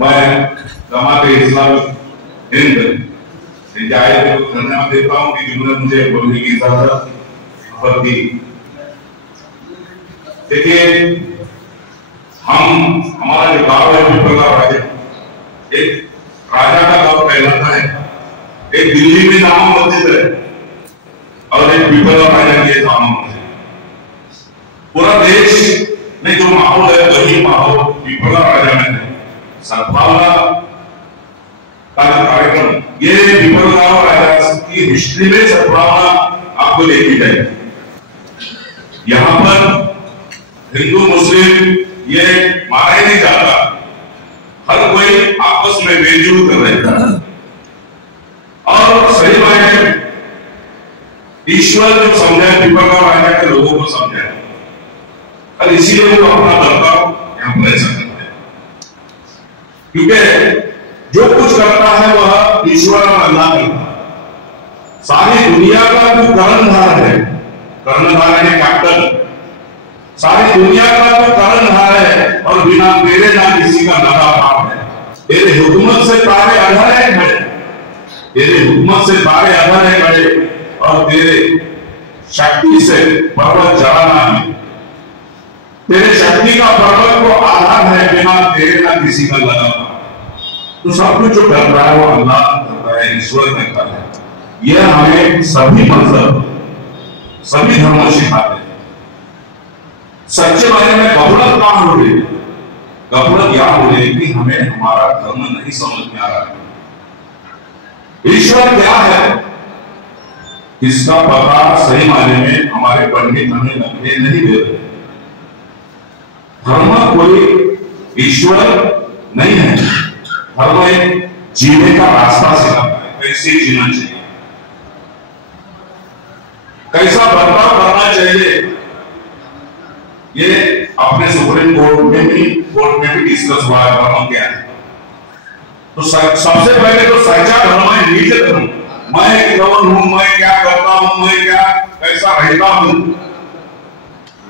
मैं जमात इस्लामी हिंद हिदायत को धन्यवाद देता हूँ कि जिन्होंने मुझे बोलने की इजाजत दी। देखिए, हमारा जो गाँव है पिपला राजा, एक राजा का गाँव कहलाता है। एक दिल्ली में जामा मस्जिद है और एक पिपला राजा की जामा मस्जिद। पूरा देश में जो माहौल है वही माहौल पिपला राजा में है। सद्भावना का कार्यक्रम, ये पिपला राजा की हिस्ट्री में सद्भावना आपको देखी जाएगी। यहाँ पर हिंदू मुस्लिम ये माना ही नहीं जाता, हर कोई आपस में मिलजुल कर रहता है और सही मायने में ईश्वर जो समझाए पिपला राजा के लोगों को समझाए और इसीलिए वो अपना बर्ताव यहाँ पर ऐसा करते हैं, क्योंकि जो कुछ करता है वह ईश्वर और अल्लाह करता है। सारी दुनिया का जो कर्णधार है, कर्णधार है कैप्टन, सारी दुनिया का जो कर्णधार है और बिना तेरे ना किसी का लगा पाप है। तेरे हुकूमत से तारे अधरे खड़े, तेरे हुकूमत से तारे अधरे खड़े और तेरे शक्ति से पर्वत जलाना है। तेरे शक्ति का पर्वत को आधार है, बिना तेरे ना किसी का लगा पाप। तो सब कुछ जो कर रहा है वो अल्लाह करता है, ईश्वर करता है। यह हमें सभी मजहब सभी धर्म सिखाते हैं। सच्चे मायने में गफलत कहां हो रही है? गफलत यह हो रही है कि हमें हमारा धर्म नहीं समझ में आ रहा है। ईश्वर क्या है इसका पता सही मायने में हमारे पंडित हमें लगने नहीं दे रहे। धर्म कोई ईश्वर नहीं है, धर्म एक जीने का रास्ता सिखाता है, कैसे जीना चाहिए, कैसा बर्ताव करना चाहिए। ये अपने सुप्रीम कोर्ट में भी डिस्कस हुआ है धर्म क्या है। तो सबसे पहले तो सच्चा धर्म है निज धर्म। मैं कौन हूं, मैं क्या करता हूं, मैं क्या कैसा रहता हूं।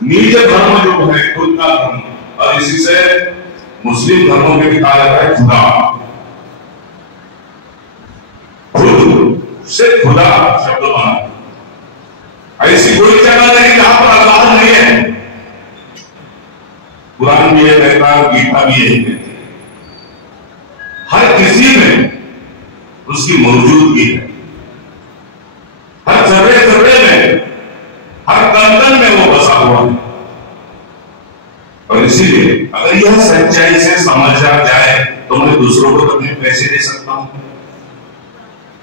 निज धर्म जो है खुद का धर्म, और इसी से मुस्लिम धर्मों में भी कहा जाता है खुदा। खुद से खुदा शब्द बना। ऐसी कोई जगह नहीं जहां पर अल्लाह नहीं है। कुरान भी ये कहता है, गीता भी यही कहती है, हर किसी में उसकी मौजूदगी है। हर जर्रे जर्रे में, हर कंदन में वो बसा हुआ है। और इसीलिए अगर यह सच्चाई से समझा जाए तो मैं दूसरों को तकलीफ कैसे दे सकता हूं,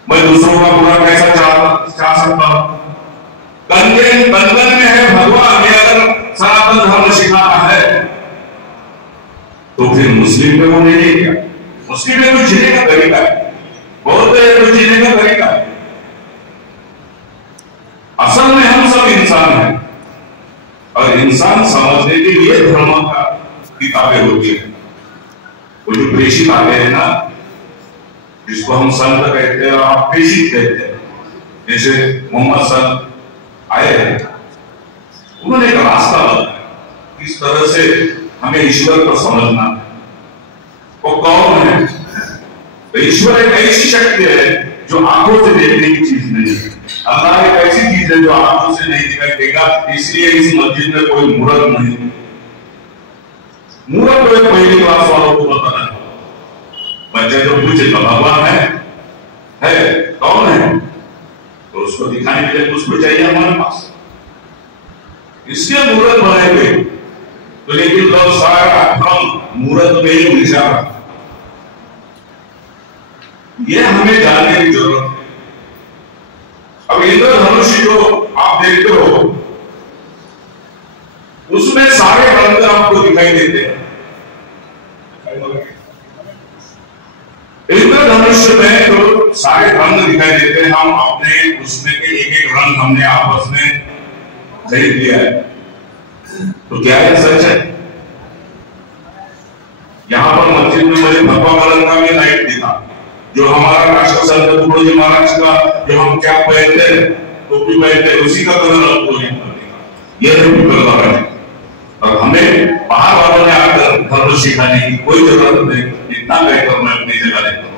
मैं दूसरों का बुरा कैसा चाह सकता हूं। कंदन में है भगवान ने अगर सनातन धर्म सिखाना है तो फिर मुस्लिम में वो नहीं है क्या? मुस्लिम में कुछ जीने का तरीका है, बहुत कुछ जीने का तरीका है। असल में हम सब इंसान हैं और इंसान समझने के लिए धर्म का किताबें होती है। वो जो प्रेषित आते हैं ना, जिसको हम संत कहते हैं और आप प्रेषित कहते हैं, जैसे मोहम्मद संत आए हैं, उन्होंने एक रास्ता बताया किस तरह से हमें ईश्वर को समझना है। वो कौन है? तो ईश्वर एक ऐसी शक्ति है जो आंखों से देखने की चीज नहीं है। अल्लाह एक ऐसी चीज है जो आंखों से नहीं दिखाई देगा, इसलिए इस मस्जिद में कोई मूर्त नहीं। मूर्त तो एक पहली क्लास वालों को बताना है। बच्चे जो पूछे तो भगवान है कौन है, तो उसको दिखाने के लिए उसको चाहिए हमारे पास, इसलिए मूर्त बनाए गए। तो लेकिन लोग सारा हम मूर्त में ही उलझा, ये हमें जानने की जरूरत है। अब इंद्रधनुष जो आप देखते हो उसमें सारे रंग आपको दिखाई देते हैं। इंद्रधनुष में तो सारे रंग दिखाई देते हैं। हम अपने उसमें के एक एक रंग हमने आपस में खरीद लिया है। तो क्या यह सच है? यहां पर मस्जिद में मुझे भगवा कलर का भी लाइट दिखा, जो हमारा राष्ट्र संत तुकडोजी महाराज का जो हम क्या पहनते हैं, टोपी पहनते हैं, उसी का कलर आपको दिखा। यह कलर है। और हमें बाहर वालों ने आकर धर्म सिखाने की कोई जरूरत नहीं। इतना कहकर मैं अपनी जगह लेता हूं।